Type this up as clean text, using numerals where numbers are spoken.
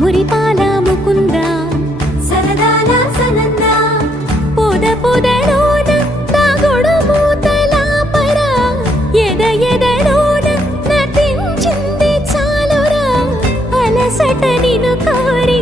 మురిపాల ముకుంద సరదాల సనంద పొద పొదలోన దాగుడు మూతల పర ఎద ఎదలోన నటించింది చాలురా అలసట నిన్ను కోరి